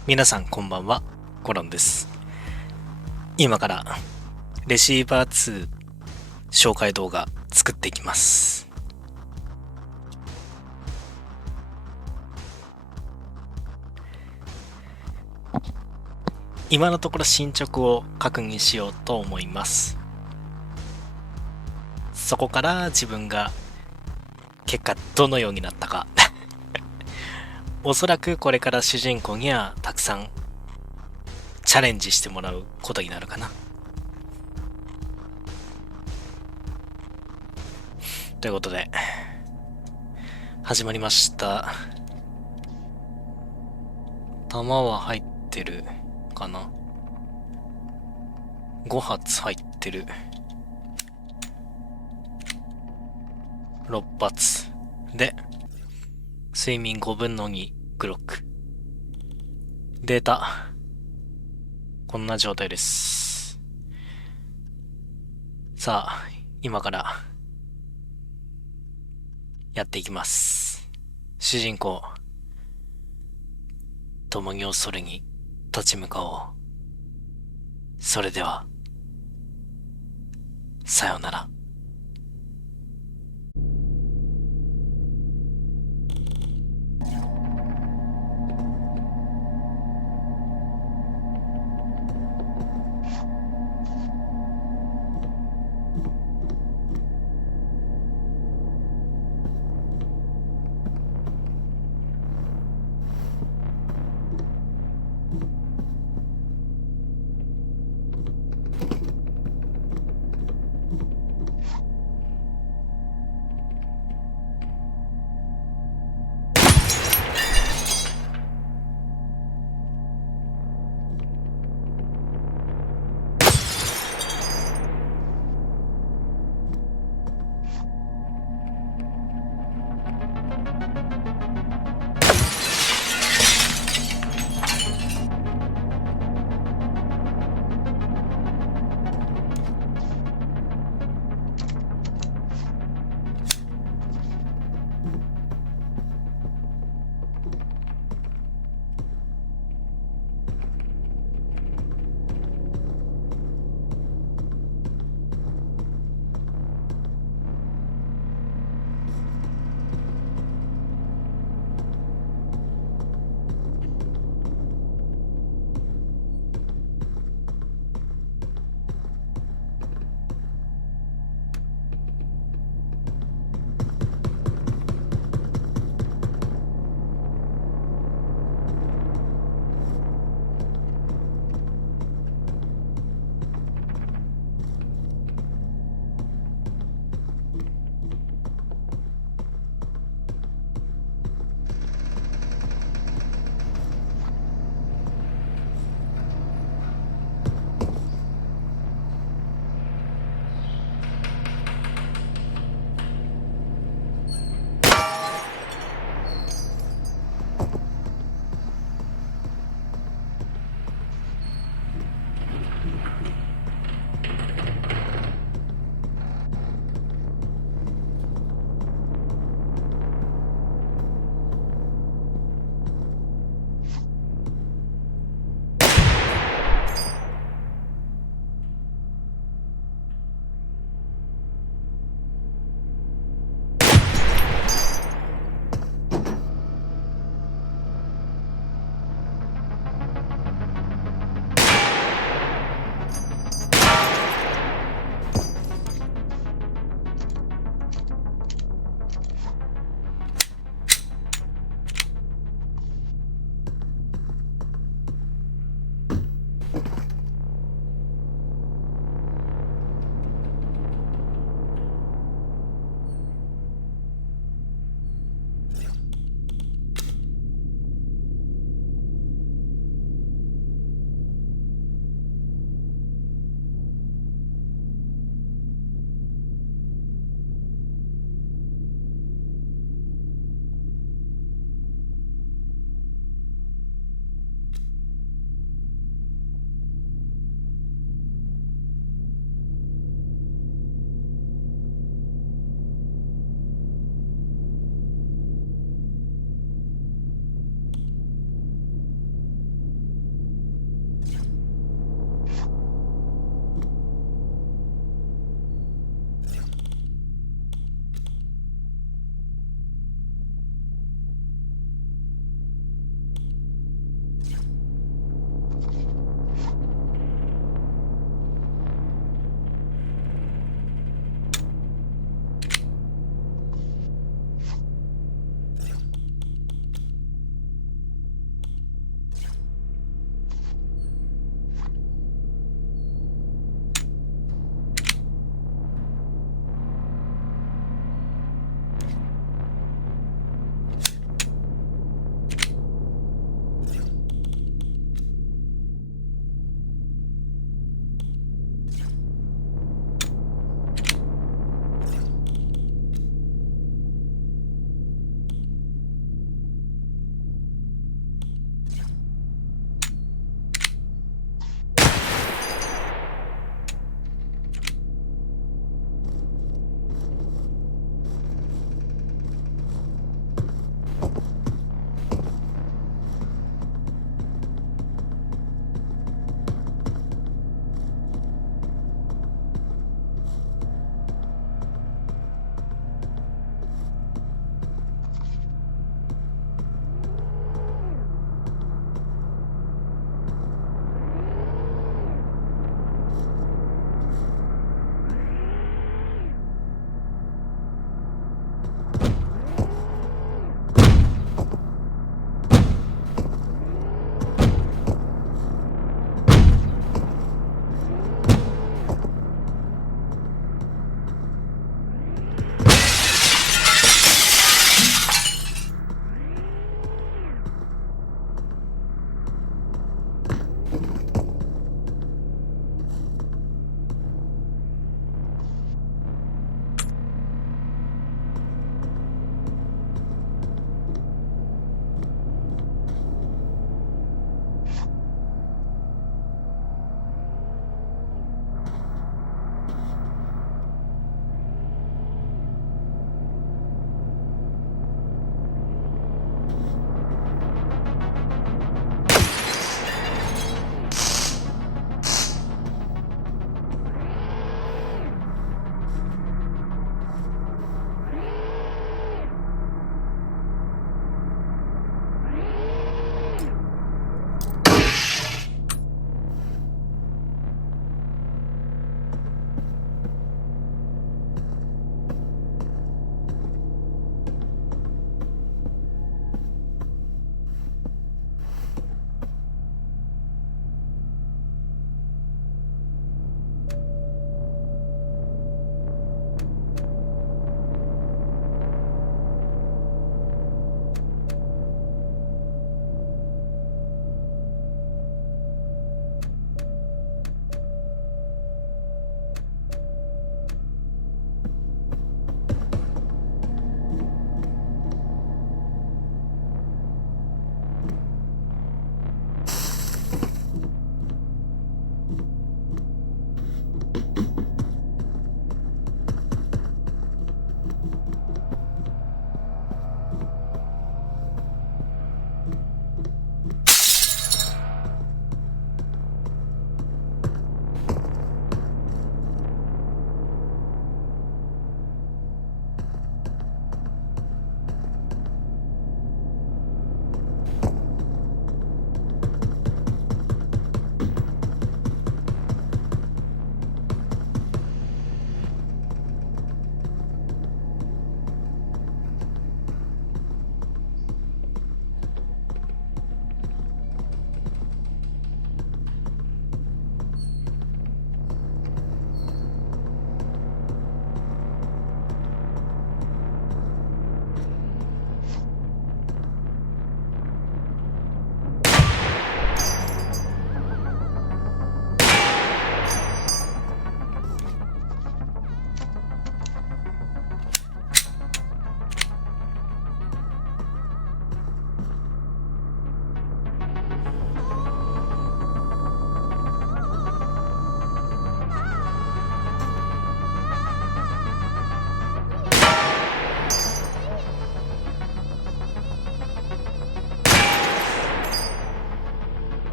皆さんこんばんは、コロンです。今からレシーバー2紹介動画作っていきます。今のところ進捗を確認しようと思います。そこから自分が結果どのようになったかおそらくこれから主人公にはたくさんチャレンジしてもらうことになるかな。ということで始まりました。弾は入ってるかな。5発入ってる。6発で睡眠5分の2グロック。データこんな状態です。さあ今からやっていきます。主人公共に恐れに立ち向かおう。それではさようなら。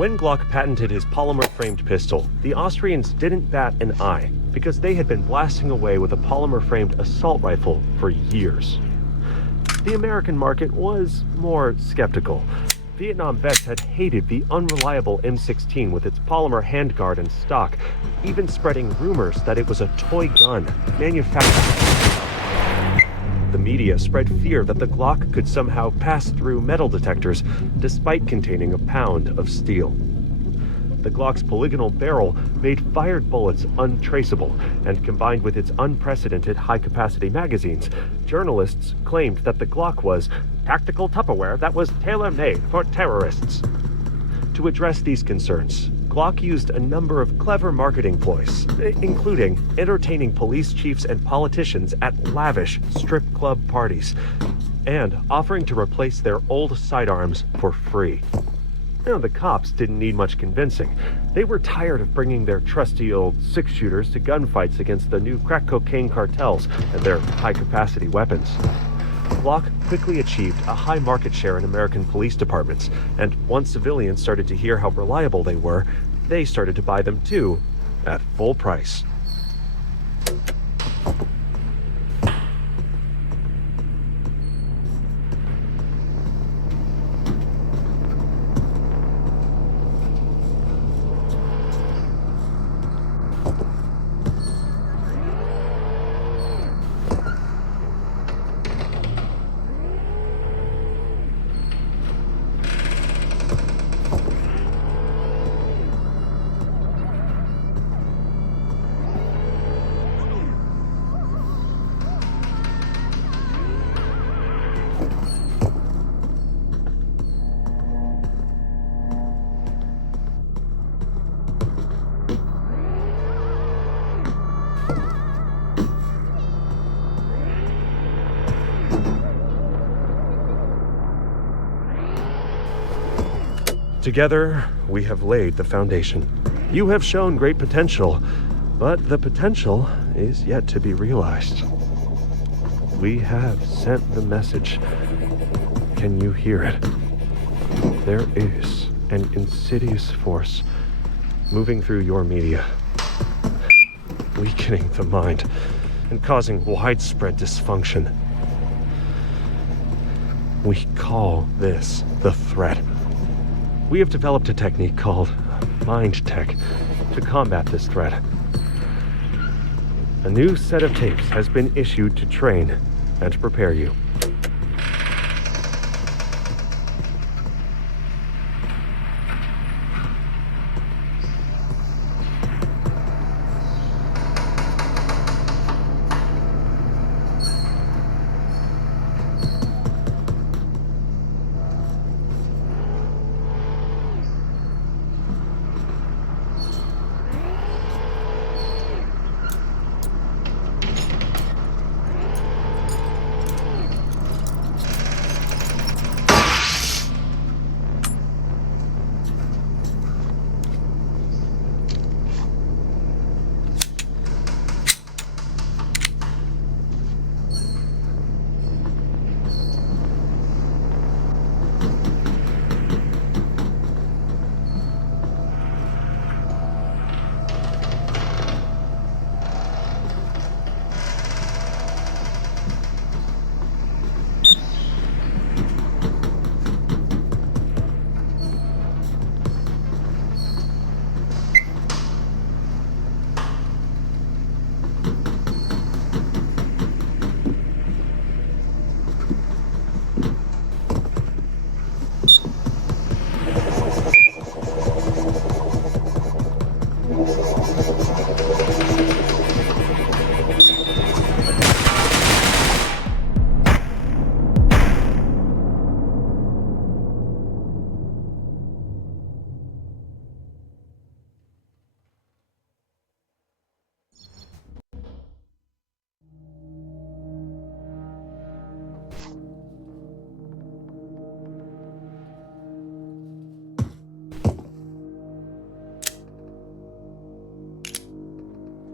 When Glock patented his polymer-framed pistol, the Austrians didn't bat an eye because they had been blasting away with a polymer-framed assault rifle for years. The American market was more skeptical. Vietnam vets had hated the unreliable M16 with its polymer handguard and stock, even spreading rumors that it was a toy gun manufactured. The media spread fear that the Glock could somehow pass through metal detectors despite containing a pound of steel. The Glock's polygonal barrel made fired bullets untraceable, and combined with its unprecedented high-capacity magazines, journalists claimed that the Glock was tactical Tupperware that was tailor-made for terrorists. To address these concerns, Glock used a number of clever marketing ploys, including entertaining police chiefs and politicians at lavish strip club parties, and offering to replace their old sidearms for free. Now, the cops didn't need much convincing. They were tired of bringing their trusty old six-shooters to gunfights against the new crack cocaine cartels and their high-capacity weapons. Glock quickly achieved a high market share in American police departments, and once civilians started to hear how reliable they were, they started to buy them too, at full price. Together, we have laid the foundation. You have shown great potential, but the potential is yet to be realized. We have sent the message. Can you hear it? There is an insidious force moving through your media, weakening the mind and causing widespread dysfunction. We call this the threat. We have developed a technique called mind tech to combat this threat. A new set of tapes has been issued to train and prepare you.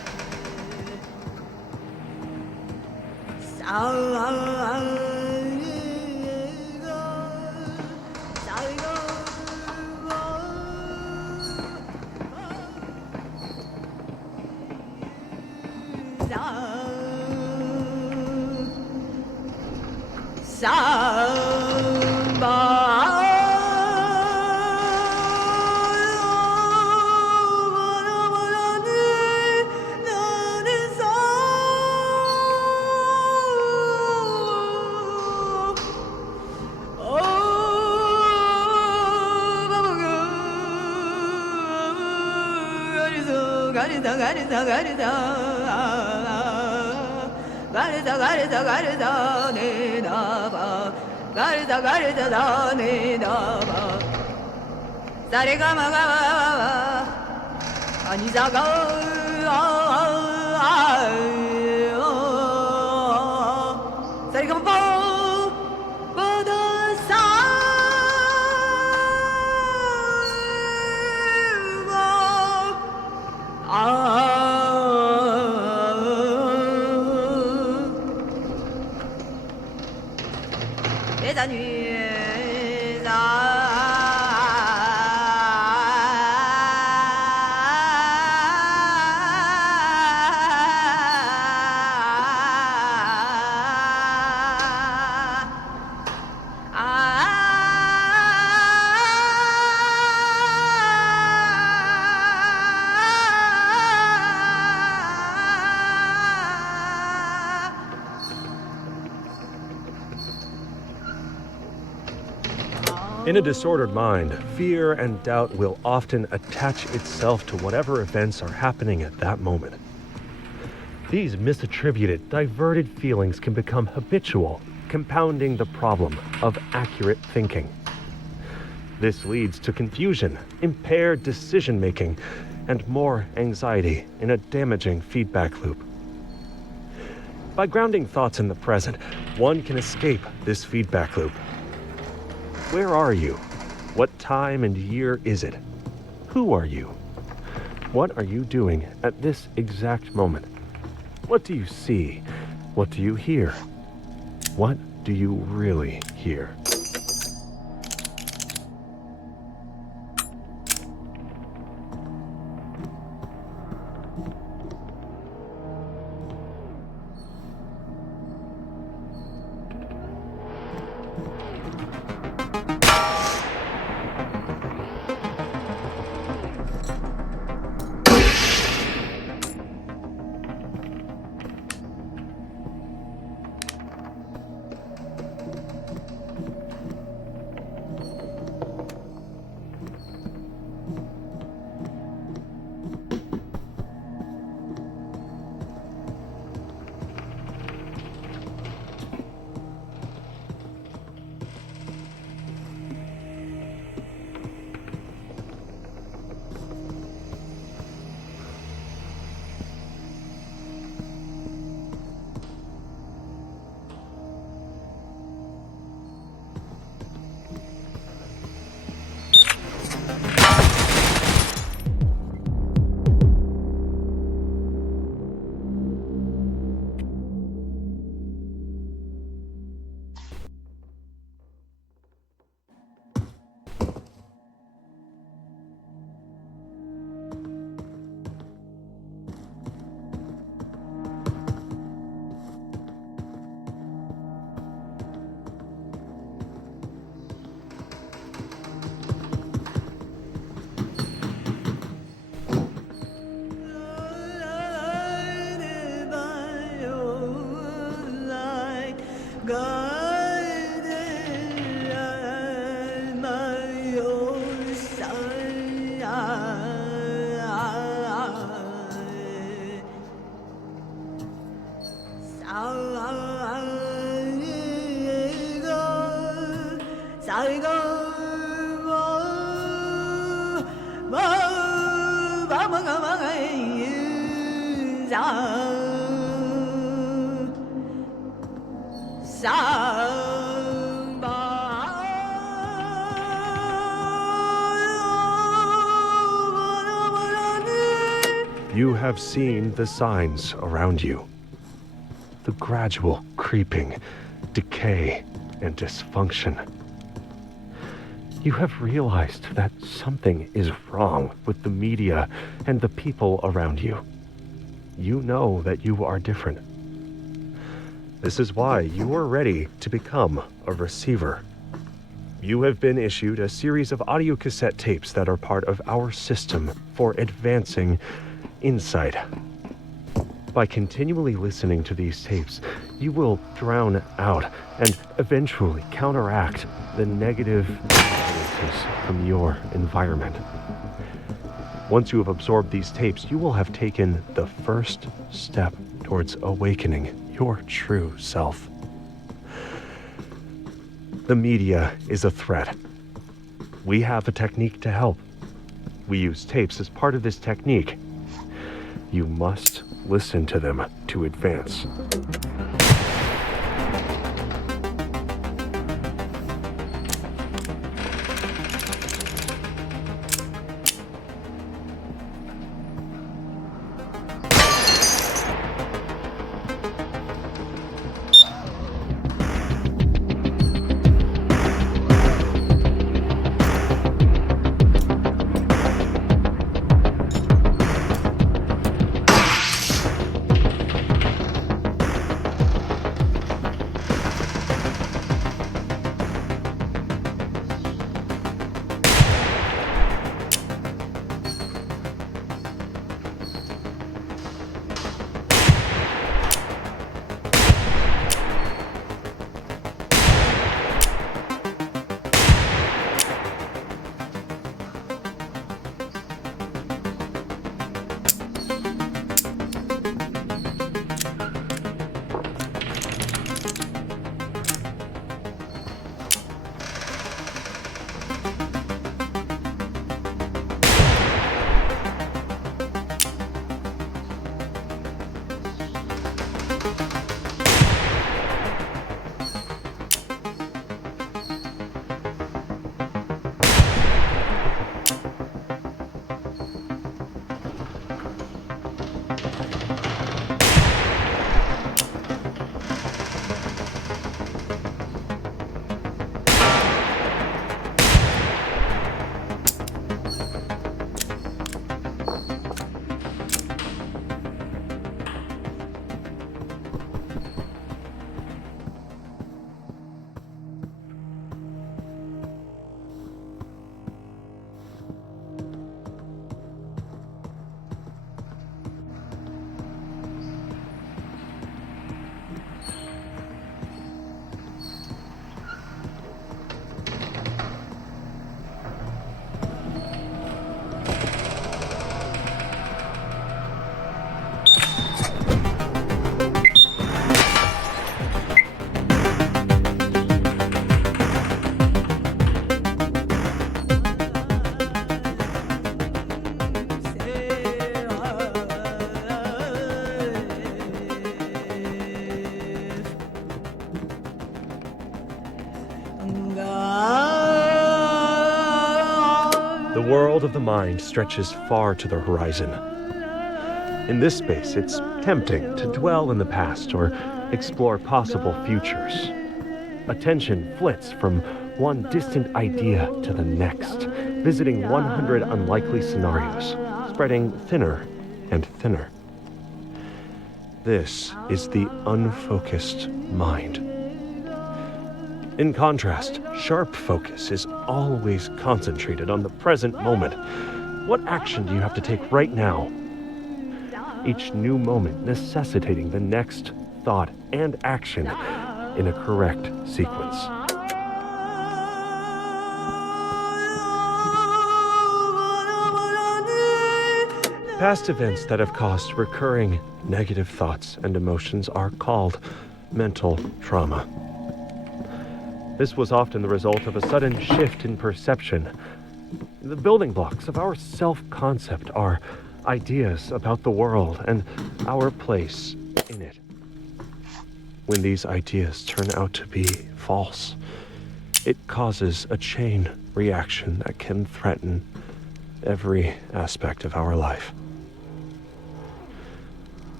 In a disordered mind, fear and doubt will often attach itself to whatever events are happening at that moment. These misattributed, diverted feelings can become habitual, compounding the problem of accurate thinking. This leads to confusion, impaired decision-making, and more anxiety in a damaging feedback loop. By grounding thoughts in the present, one can escape this feedback loop. Where are you? What time and year is it? Who are you? What are you doing at this exact moment? What do you see? What do you hear? What do you really hear? You have seen the signs around you. the gradual creeping, decay, and dysfunction. You have realized that something is wrong with the media and the people around you. You know that you are different. This is why you are ready to become a receiver. You have been issued a series of audio cassette tapes that are part of our system for advancing insight. By continually listening to these tapes, you will drown out and eventually counteract the negative influences from your environment. Once you have absorbed these tapes, you will have taken the first step towards awakening your true self. The media is a threat. We have a technique to help. We use tapes as part of this technique. You must listen to them to advance. The world of the mind stretches far to the horizon. In this space, it's tempting to dwell in the past or explore possible futures. Attention flits from one distant idea to the next, visiting 100 unlikely scenarios, spreading thinner and thinner. This is the unfocused mind. In contrast, sharp focus is always concentrated on the present moment. What action do you have to take right now? Each new moment necessitating the next thought and action in a correct sequence. Past events that have caused recurring negative thoughts and emotions are called mental trauma. This was often the result of a sudden shift in perception. The building blocks of our self-concept are ideas about the world and our place in it. When these ideas turn out to be false, it causes a chain reaction that can threaten every aspect of our life.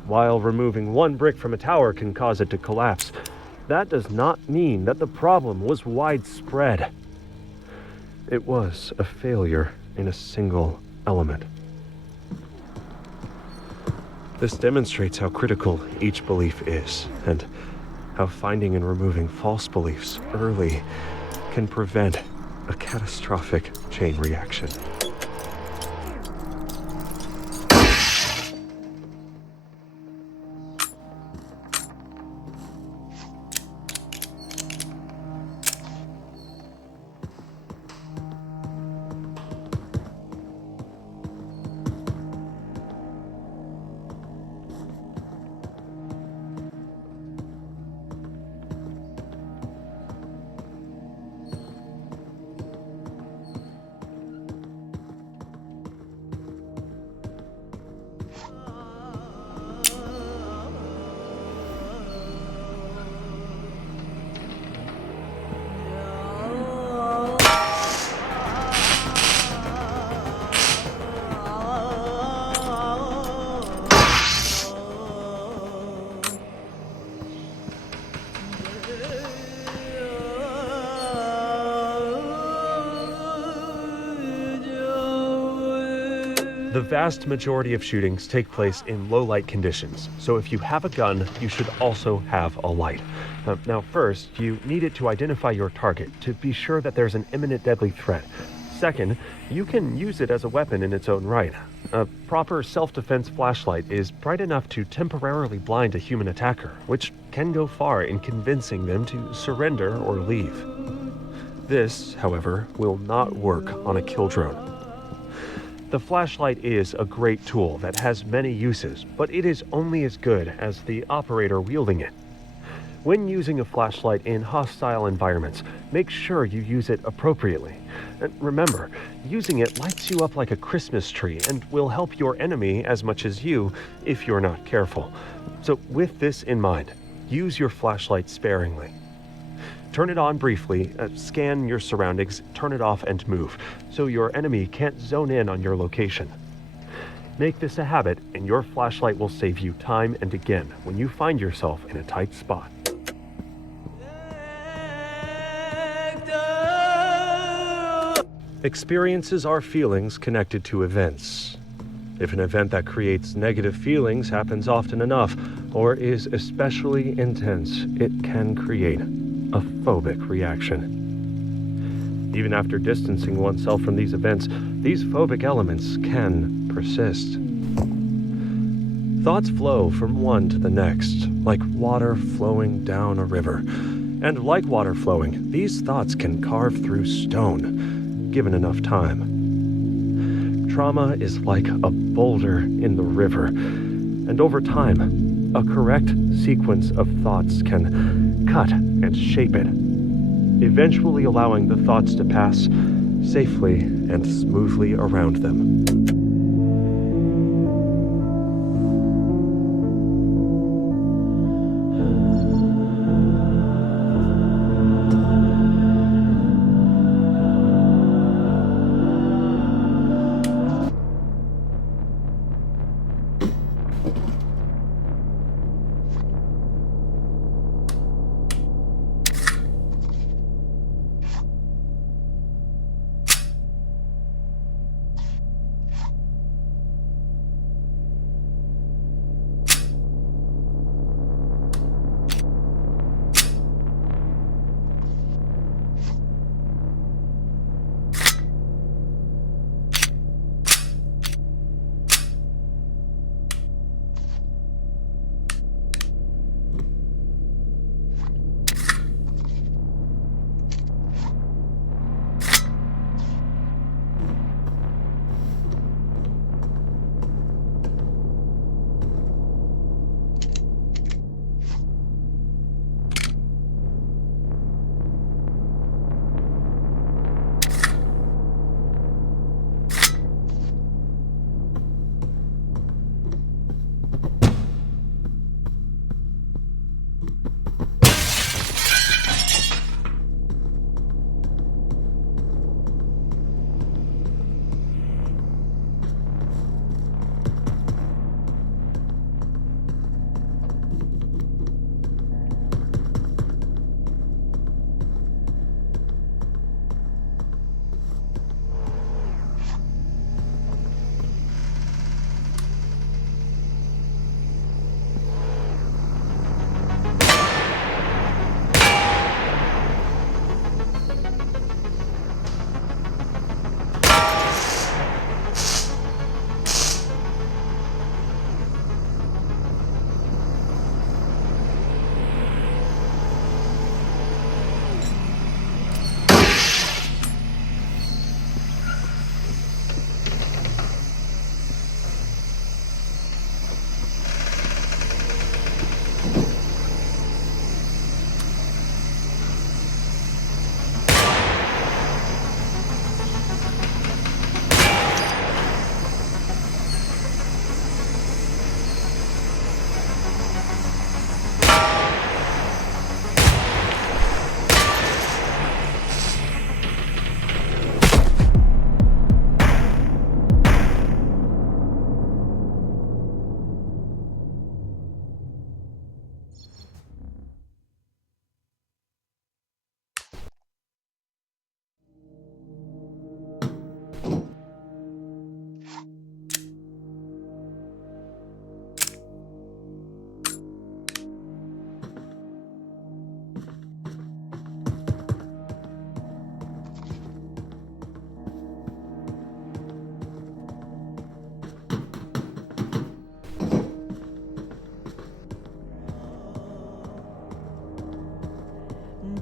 while removing one brick from a tower can cause it to collapse, that does not mean that the problem was widespread. It was a failure in a single element. This demonstrates how critical each belief is, and how finding and removing false beliefs early can prevent a catastrophic chain reaction. The vast majority of shootings take place in low light conditions, so if you have a gun, you should also have a light. Now first, you need it to identify your target to be sure that there's an imminent deadly threat. Second, you can use it as a weapon in its own right. A proper self-defense flashlight is bright enough to temporarily blind a human attacker, which can go far in convincing them to surrender or leave. This, however, will not work on a kill drone. The flashlight is a great tool that has many uses, but it is only as good as the operator wielding it. When using a flashlight in hostile environments, make sure you use it appropriately. And remember, using it lights you up like a Christmas tree and will help your enemy as much as you if you're not careful. So with this in mind, use your flashlight sparingly. Turn it on briefly, scan your surroundings, turn it off and move, so your enemy can't zone in on your location. Make this a habit, and your flashlight will save you time and again when you find yourself in a tight spot. Experiences are feelings connected to events. If an event that creates negative feelings happens often enough, or is especially intense, it can create a phobic reaction. Even after distancing oneself from these events, these phobic elements can persist. Thoughts flow from one to the next, like water flowing down a river. And like water flowing, these thoughts can carve through stone, given enough time. Trauma is like a boulder in the river, and over time, a correct sequence of thoughts can cut and shape it, eventually allowing the thoughts to pass safely and smoothly around them.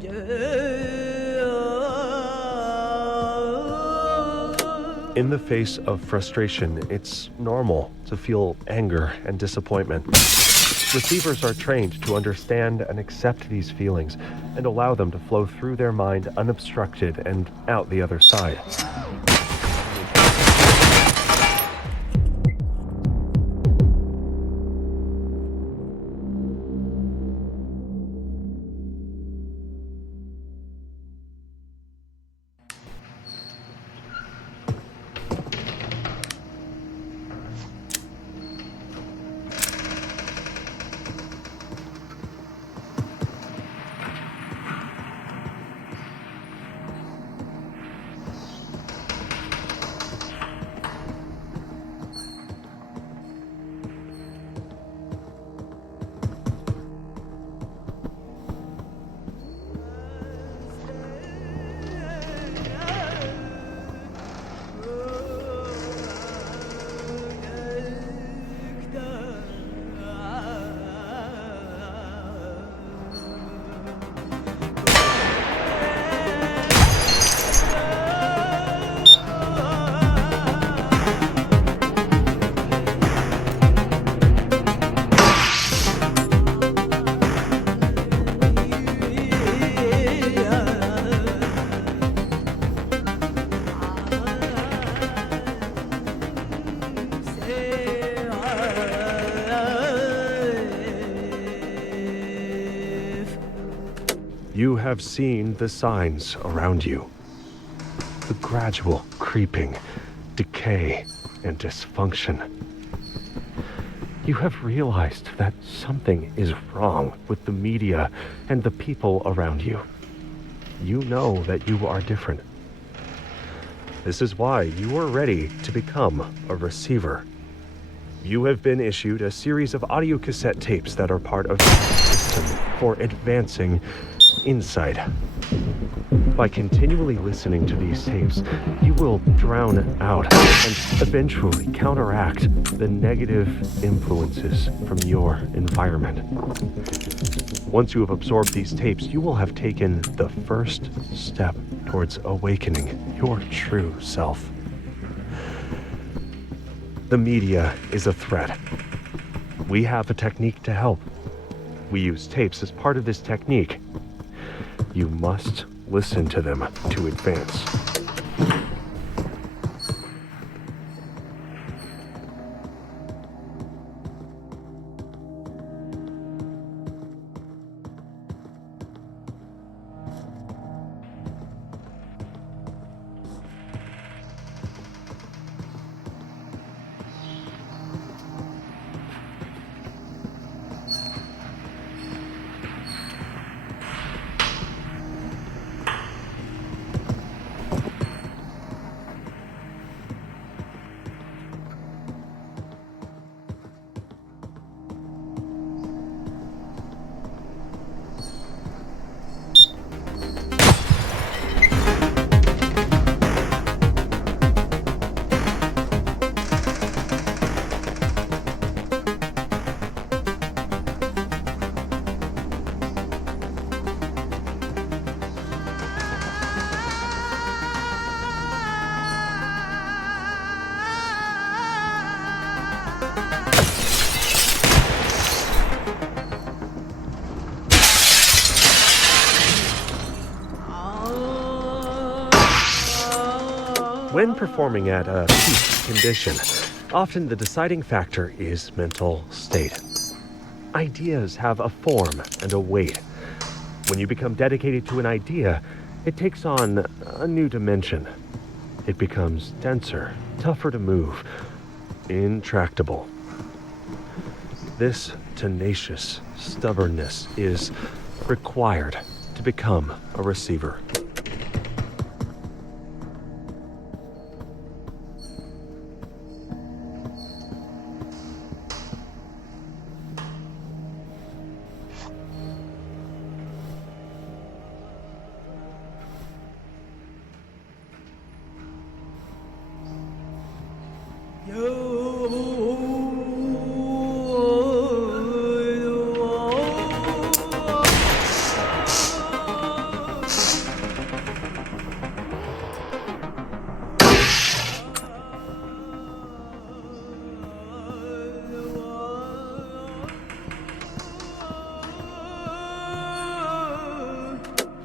In the face of frustration, it's normal to feel anger and disappointment. Receivers are trained to understand and accept these feelings and allow them to flow through their mind unobstructed and out the other side. You have seen the signs around you. The gradual creeping, decay, and dysfunction. You have realized that something is wrong with the media and the people around you. You know that you are different. This is why you are ready to become a receiver. You have been issued a series of audio cassette tapes that are part of the system for advancing insight. By continually listening to these tapes, you will drown out and eventually counteract the negative influences from your environment. Once you have absorbed these tapes, you will have taken the first step towards awakening your true self. The media is a threat. We have a technique to help. We use tapes as part of this technique. You must listen to them to advance. When performing at a peak condition, often the deciding factor is mental state. Ideas have a form and a weight. When you become dedicated to an idea, it takes on a new dimension. It becomes denser, tougher to move, intractable. This tenacious stubbornness is required to become a receiver.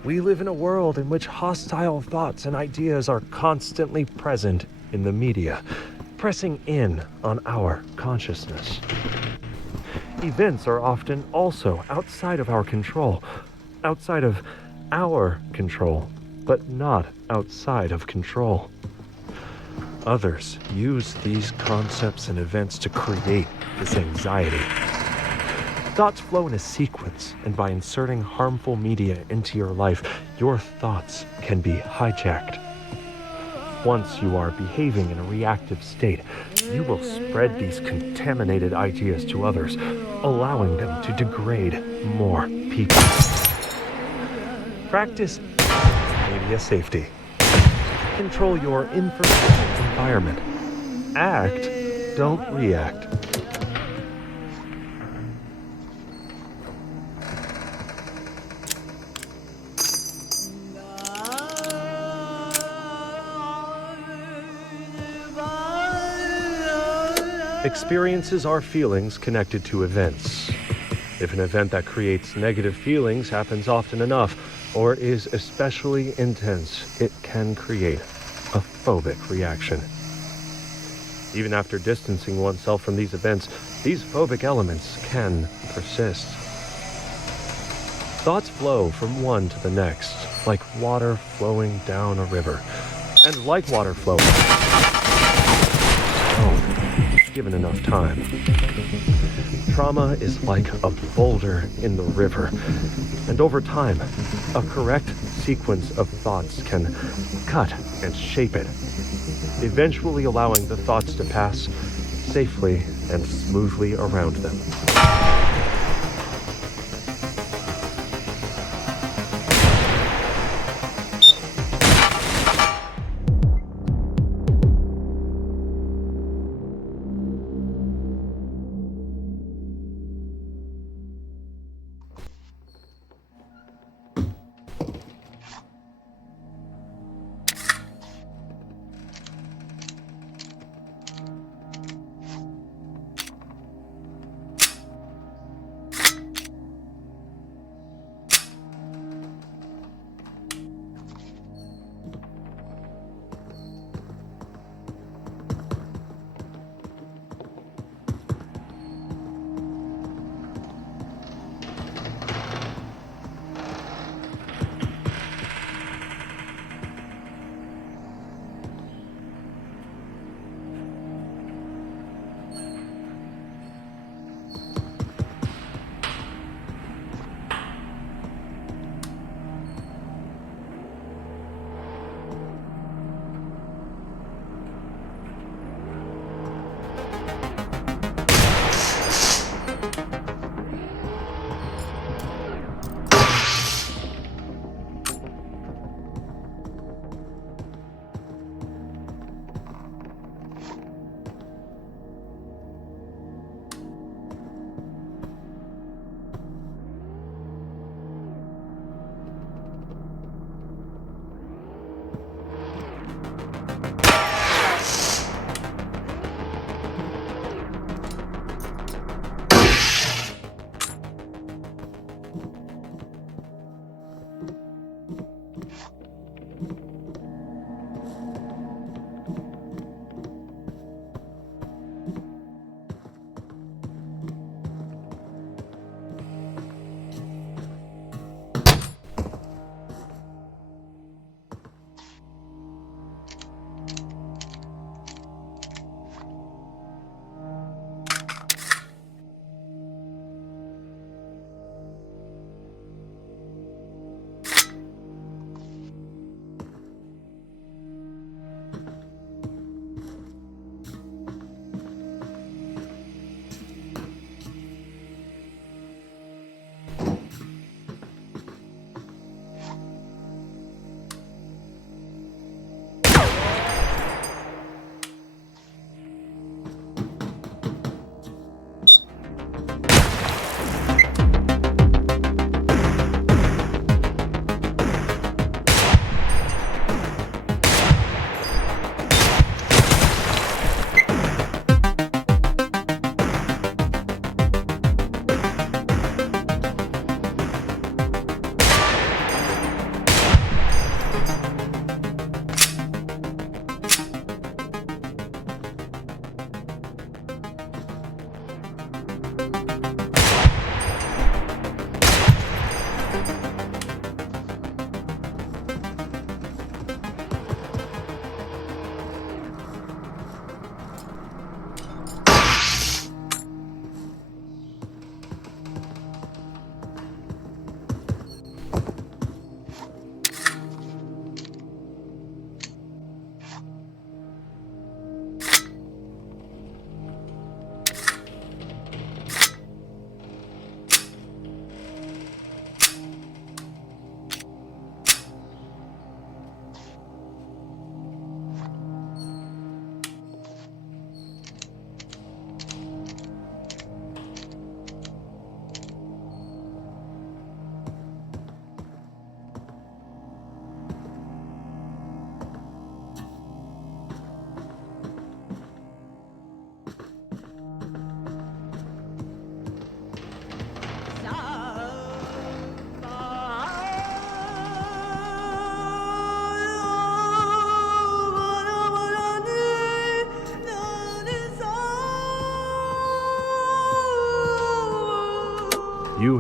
We live in a world in which hostile thoughts and ideas are constantly present in the media, pressing in on our consciousness. Events are often also outside of our control, but not outside of control. Others use these concepts and events to create this anxiety. Thoughts flow in a sequence, and by inserting harmful media into your life, your thoughts can be hijacked. Once you are behaving in a reactive state, you will spread these contaminated ideas to others, allowing them to degrade more people. Practice media safety. Control your information environment. Act, don't react. Experiences are feelings connected to events. If an event that creates negative feelings happens often enough, or is especially intense, it can create a phobic reaction. Even after distancing oneself from these events, these phobic elements can persist. Thoughts flow from one to the next, like water flowing down a river. And like water flowing, given enough time. Trauma is like a boulder in the river, and over time, a correct sequence of thoughts can cut and shape it, eventually allowing the thoughts to pass safely and smoothly around them.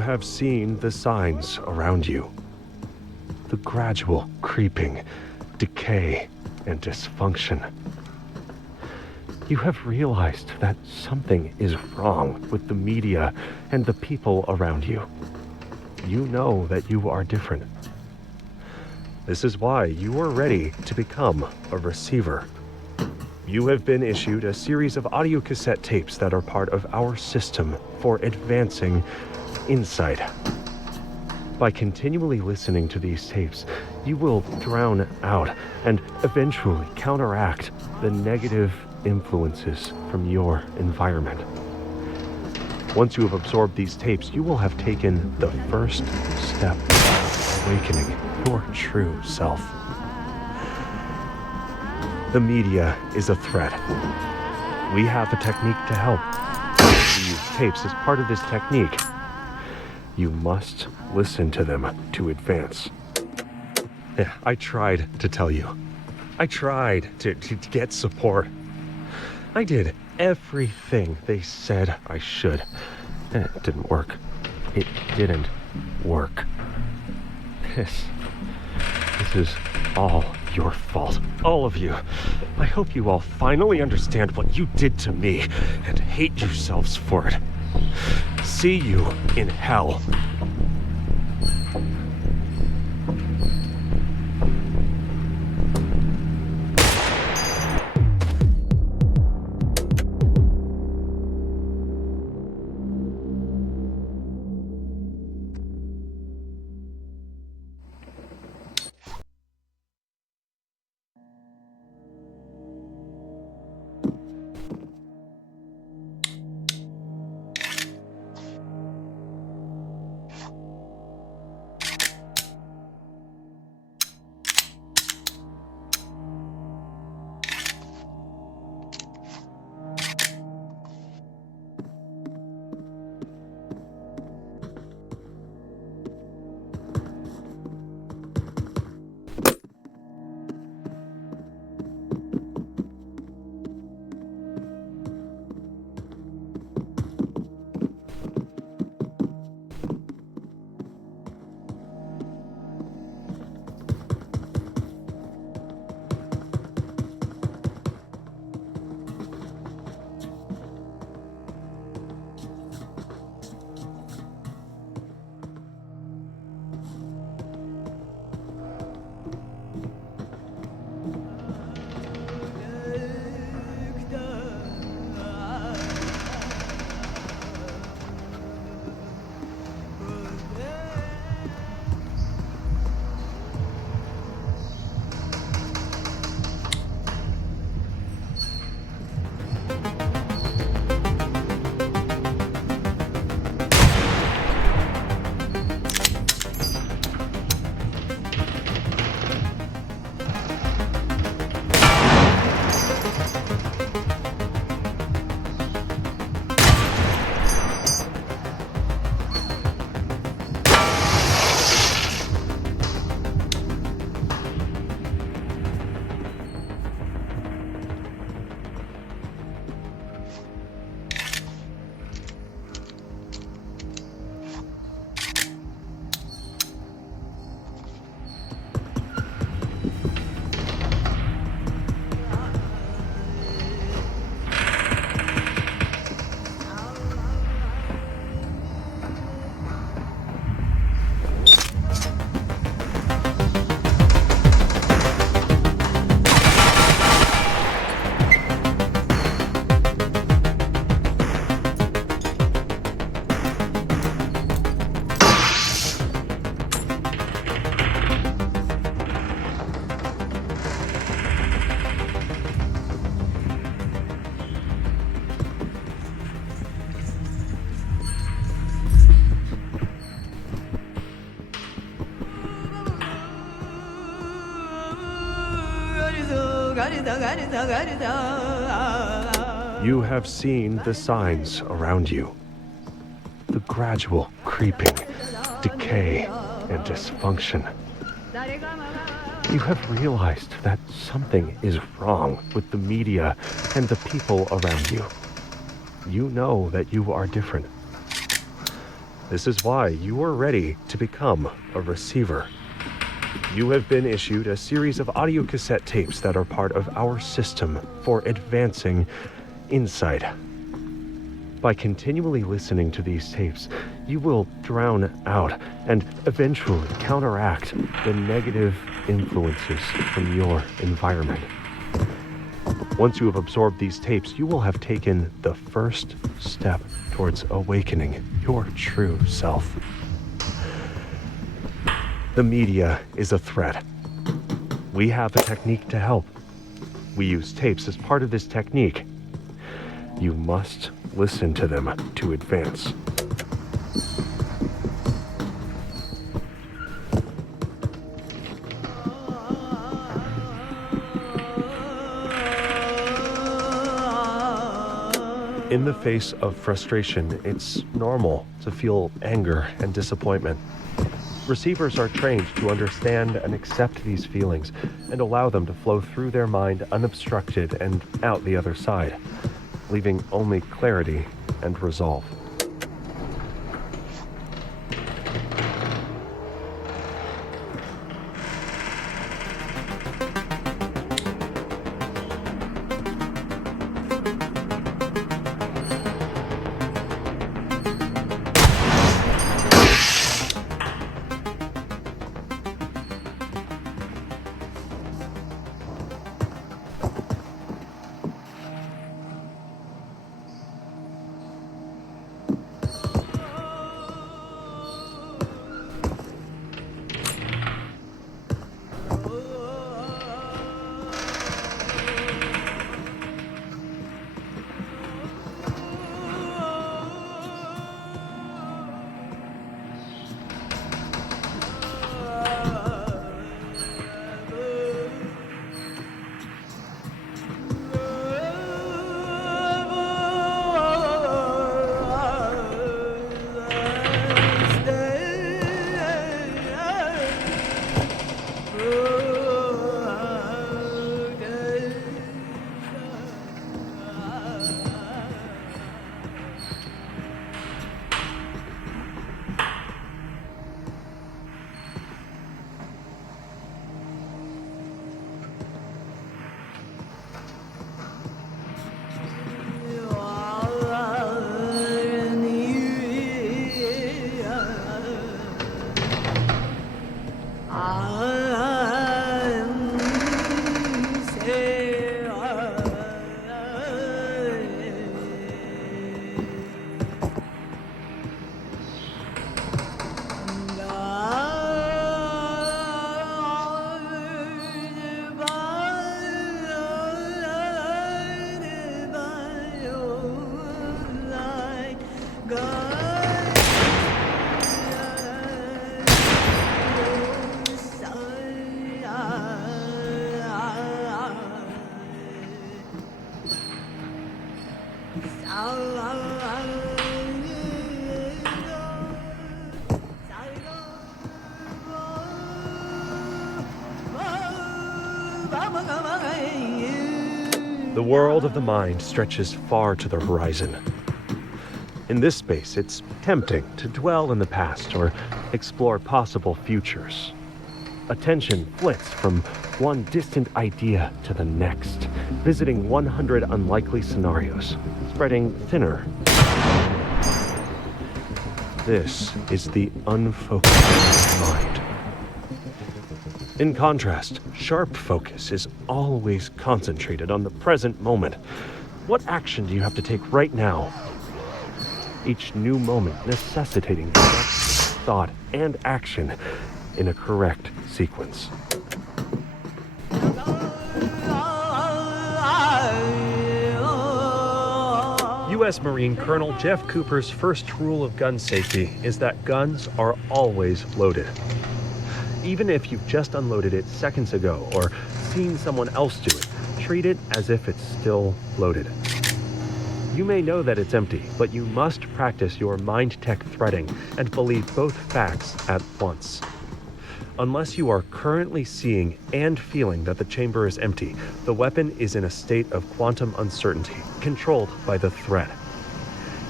have seen the signs around you. The gradual creeping, decay, and dysfunction. You have realized that something is wrong with the media and the people around you. You know that you are different. This is why you are ready to become a receiver. You have been issued a series of audio cassette tapes that are part of our system for advancing insight. By continually listening to these tapes, you will drown out and eventually counteract the negative influences from your environment. Once you have absorbed these tapes, you will have taken the first step of awakening your true self. The media is a threat. We have a technique to help. We use tapes as part of this technique. You must listen to them to advance. I tried to tell you. I tried to get support. I did everything they said I should. And it didn't work. It didn't work. This is all your fault. All of you. I hope you all finally understand what you did to me and hate yourselves for it. See you in hell. You have seen the signs around you. The gradual creeping, decay, and dysfunction. You have realized that something is wrong with the media and the people around you. You know that you are different. This is why you are ready to become a receiver. You have been issued a series of audio cassette tapes that are part of our system for advancing insight. By continually listening to these tapes, you will drown out and eventually counteract the negative influences from your environment. Once you have absorbed these tapes, you will have taken the first step towards awakening your true self. The media is a threat. We have a technique to help. We use tapes as part of this technique. You must listen to them to advance. In the face of frustration, it's normal to feel anger and disappointment. Receivers are trained to understand and accept these feelings and allow them to flow through their mind unobstructed and out the other side, leaving only clarity and resolve. The world of the mind stretches far to the horizon. In this space, it's tempting to dwell in the past or explore possible futures. Attention flits from one distant idea to the next, visiting 100 unlikely scenarios, spreading thinner. This is the unfocused mind. In contrast, sharp focus is always concentrated on the present moment. What action do you have to take right now? Each new moment necessitating the next thought and action in a correct sequence. U.S. Marine Colonel Jeff Cooper's first rule of gun safety is that guns are always loaded. Even if you've just unloaded it seconds ago or seen someone else do it, treat it as if it's still loaded. You may know that it's empty, but you must practice your mind tech threading and believe both facts at once. Unless you are currently seeing and feeling that the chamber is empty, the weapon is in a state of quantum uncertainty, controlled by the threat.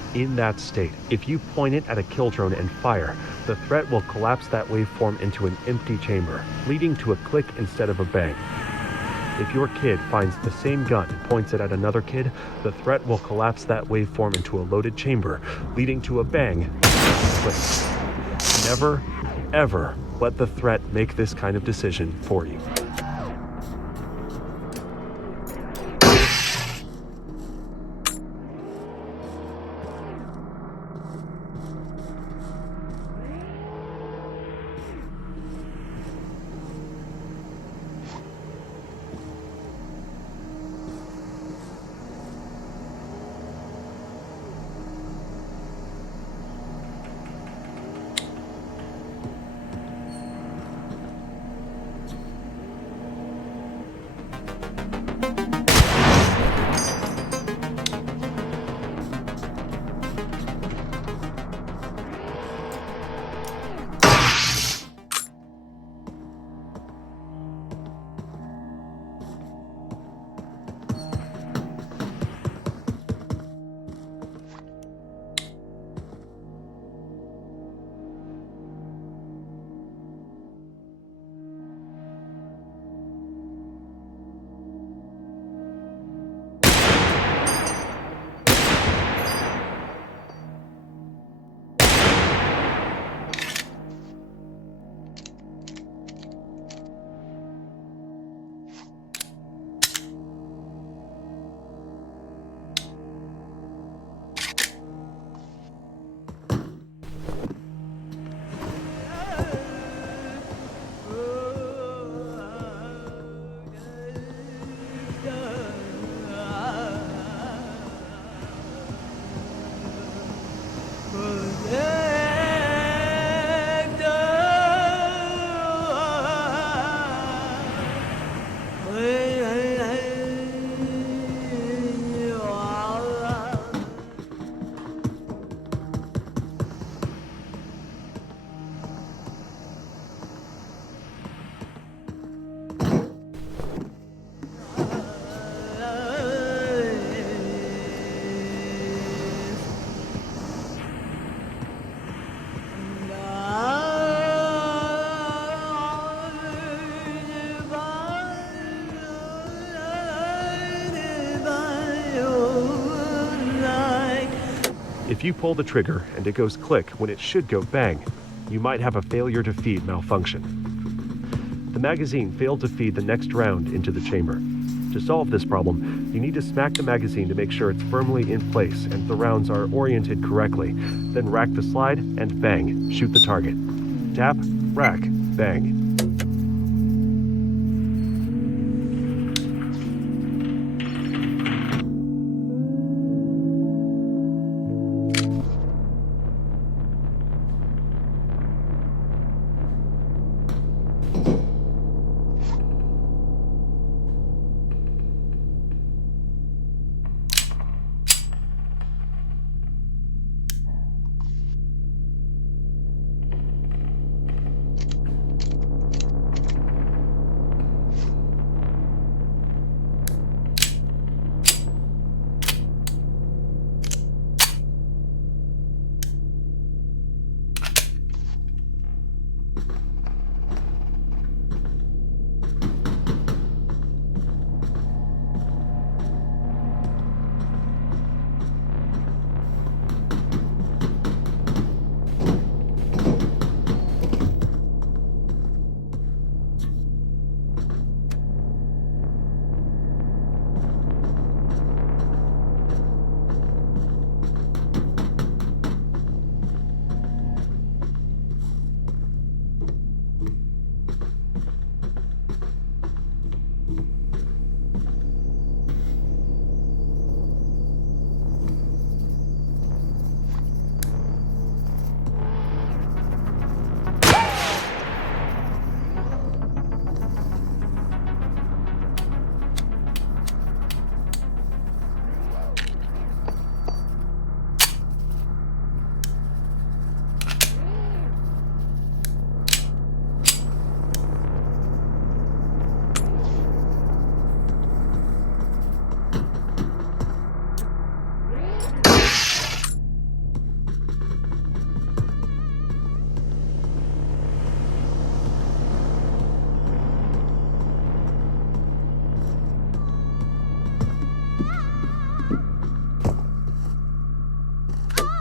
In that state, if you point it at a kill drone and fire, the threat will collapse that waveform into an empty chamber, leading to a click instead of a bang. If your kid finds the same gun and points it at another kid, the threat will collapse that waveform into a loaded chamber, leading to a bang and a click. Never, ever let the threat make this kind of decision for you. If you pull the trigger and it goes click when it should go bang, you might have a failure to feed malfunction. The magazine failed to feed the next round into the chamber. To solve this problem, you need to smack the magazine to make sure it's firmly in place and the rounds are oriented correctly. Then rack the slide and bang, shoot the target. Tap, rack, bang.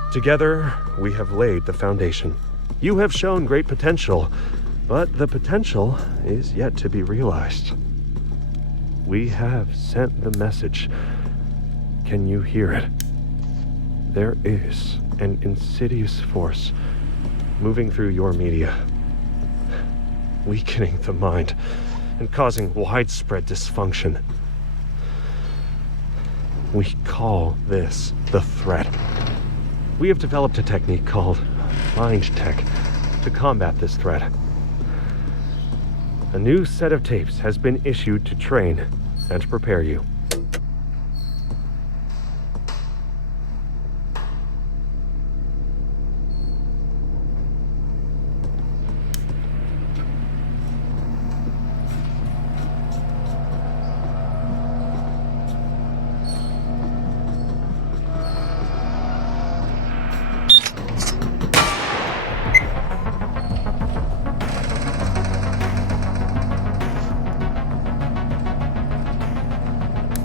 Together, we have laid the foundation. You have shown great potential, but the potential is yet to be realized. We have sent the message. Can you hear it? There is an insidious force moving through your media, weakening the mind and causing widespread dysfunction. We call this the threat. We have developed a technique called mind tech to combat this threat. A new set of tapes has been issued to train and prepare you.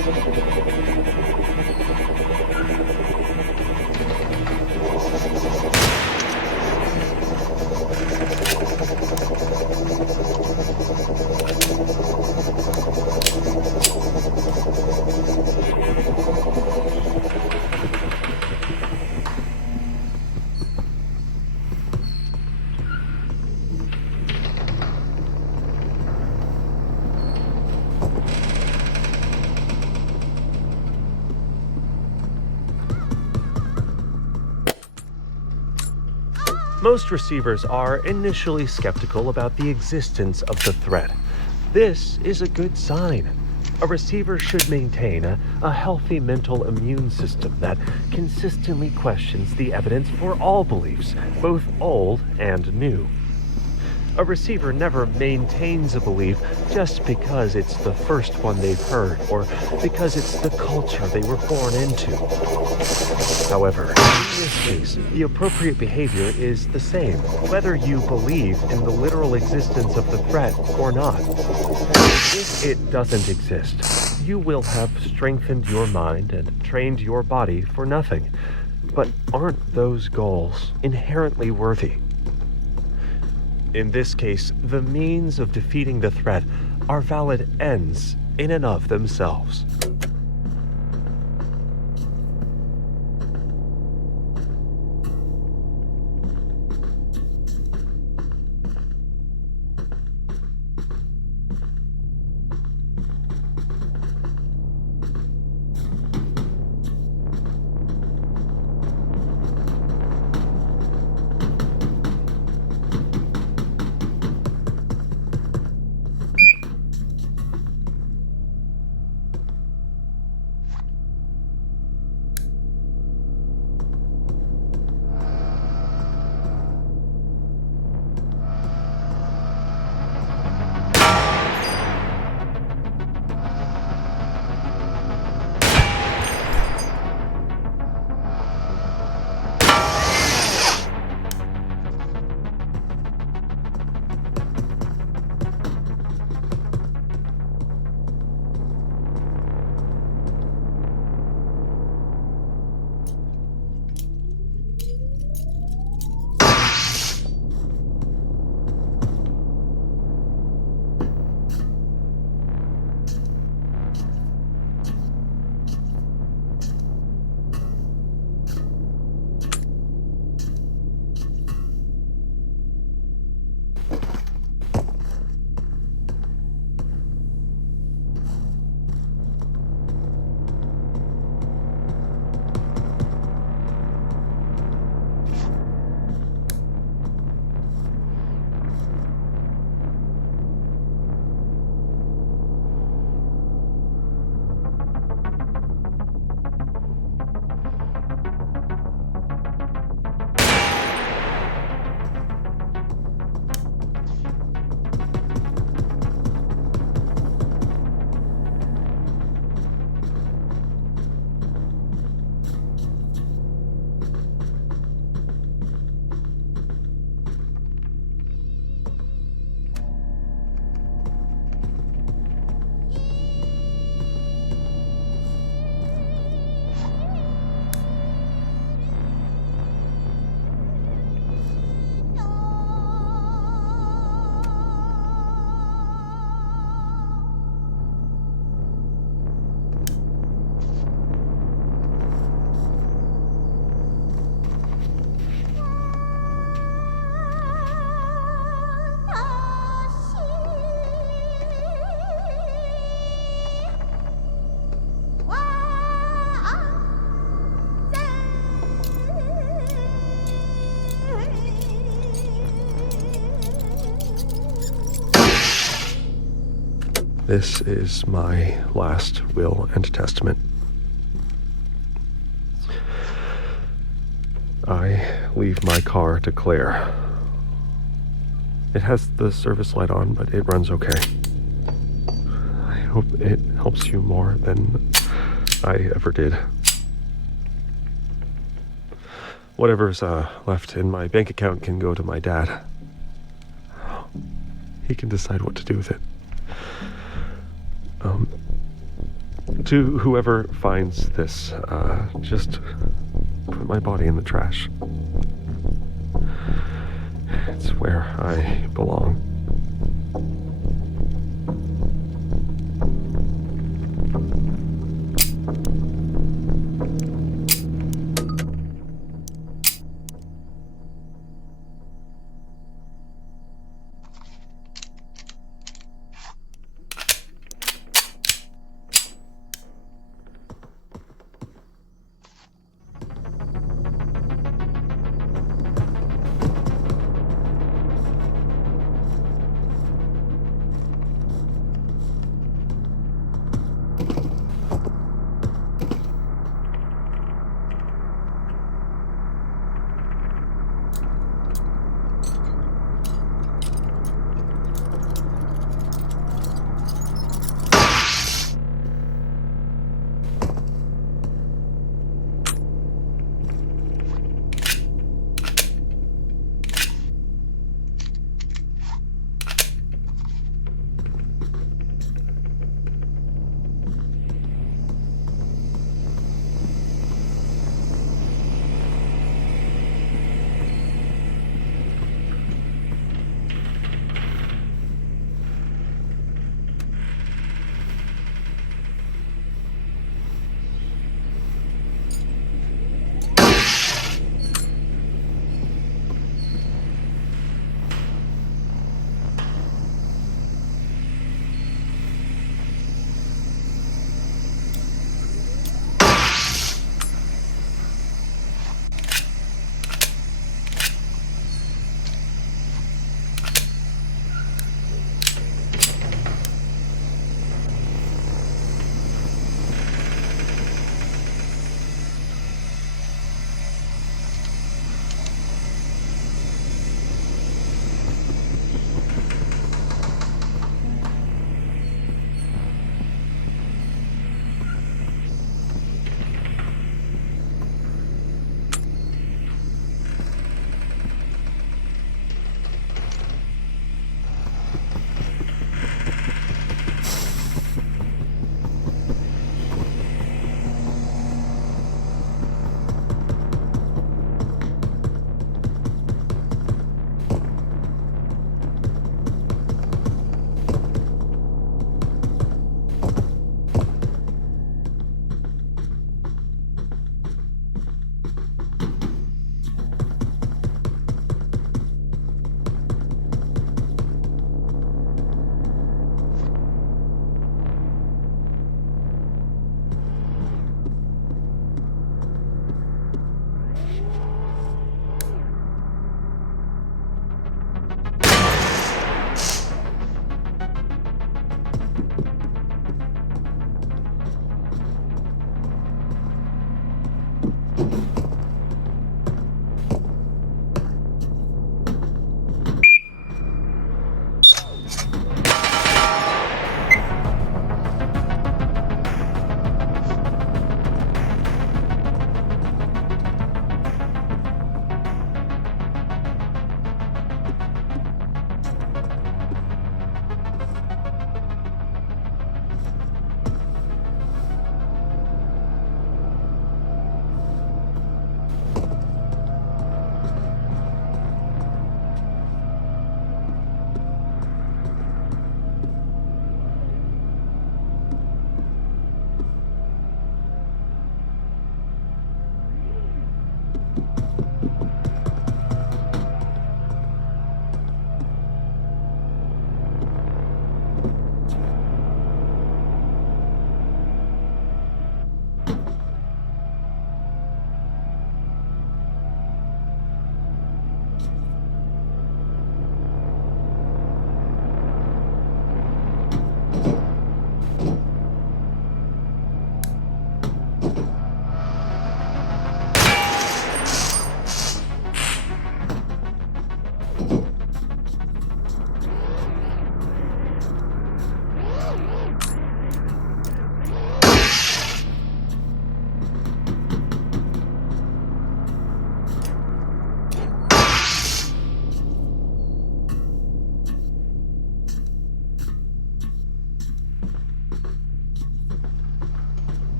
Most receivers are initially skeptical about the existence of the threat. This is a good sign. A receiver should maintain a healthy mental immune system that consistently questions the evidence for all beliefs, both old and new. A receiver never maintains a belief just because it's the first one they've heard or because it's the culture they were born into. However, in this case, the appropriate behavior is the same, whether you believe in the literal existence of the threat or not. If it doesn't exist, you will have strengthened your mind and trained your body for nothing. But aren't those goals inherently worthy? In this case, the means of defeating the threat are valid ends in and of themselves. This is my last will and testament. I leave my car to Claire. It has the service light on, but it runs okay. I hope it helps you more than I ever did. Whatever's left in my bank account can go to my dad. He can decide what to do with it. To whoever finds this, just put my body in the trash. It's where I belong.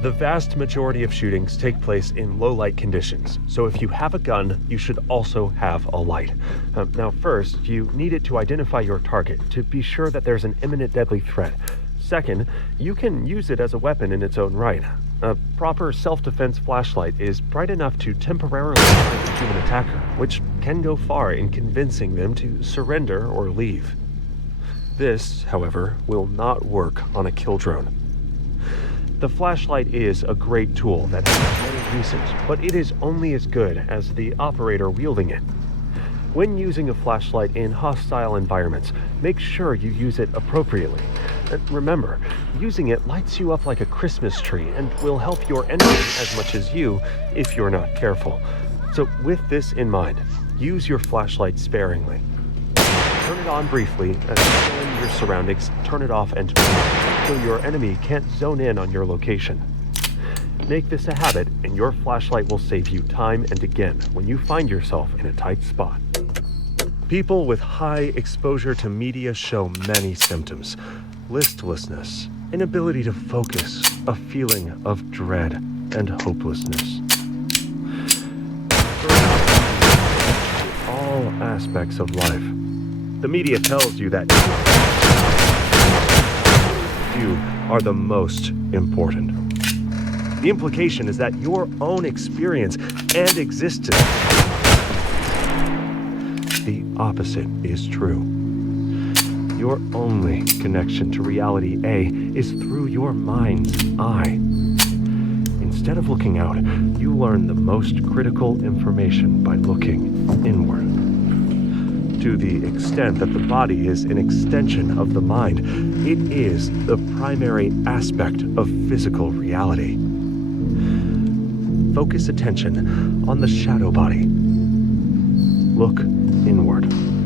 The vast majority of shootings take place in low light conditions, so if you have a gun, you should also have a light. Now, first, you need it to identify your target to be sure that there's an imminent deadly threat. Second, you can use it as a weapon in its own right. A proper self-defense flashlight is bright enough to temporarily blind a human attacker, which can go far in convincing them to surrender or leave. This, however, will not work on a kill drone. The flashlight is a great tool that has many uses, but it is only as good as the operator wielding it. When using a flashlight in hostile environments, make sure you use it appropriately. Remember, using it lights you up like a Christmas tree and will help your enemy as much as you if you're not careful. So with this in mind, use your flashlight sparingly. Turn it on briefly, and scan your surroundings, turn it off and so your enemy can't zone in on your location. Make this a habit, and your flashlight will save you time and again when you find yourself in a tight spot. People with high exposure to media show many symptoms: listlessness, inability to focus, a feeling of dread and hopelessness. All aspects of life. The media tells you that you are the most important. The implication is that your own experience and existence. The opposite is true. Your only connection to reality A is through your mind's eye. Instead of looking out, you learn the most critical information by looking inward. To the extent that the body is an extension of the mind, it is the primary aspect of physical reality. Focus attention on the shadow body. Look inward.